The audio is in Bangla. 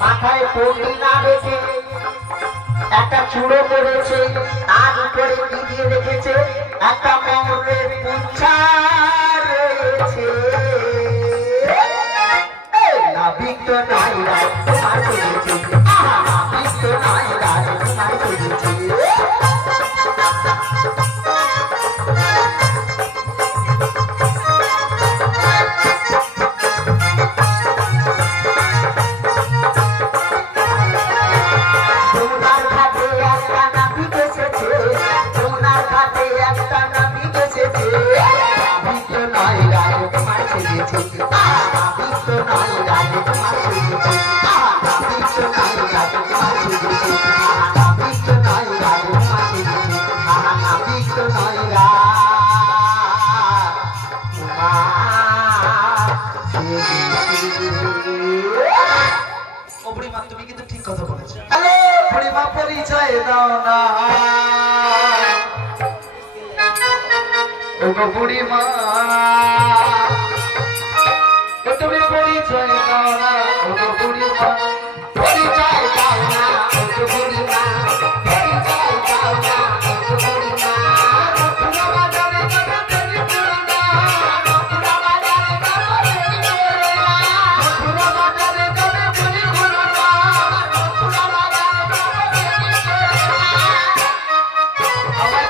মাথায় পড়ি না রেখে একটা চূড়ো করেছে, তার উপরে কি দিয়ে রেখেছে একটা ময়ূরের পুচ্ছা রয়েছে। নাবিক তো নাই রাত তোমার করেছে, নাবিক তো নাই রাত তোমার করেছে। তুমি কিন্তু ঠিক কথা বলেছো। বুড়িমা পরিচয় দাও না, ওগো বুড়িমা তুমি পরিচয় দাও না, ওগো বুড়িমা পরিচয় দাও না, ওগো বুড়িমা পরিচয় দাও না, ওগো বুড়িমা। রতুরা বাজারে যাবে তেরি পুরানা, রতুরা বাজারে যাবে তেরি পুরানা, রতুরা বাজারে যাবে তেরি পুরানা, রতুরা বাজারে যাবে তেরি পুরানা। আমার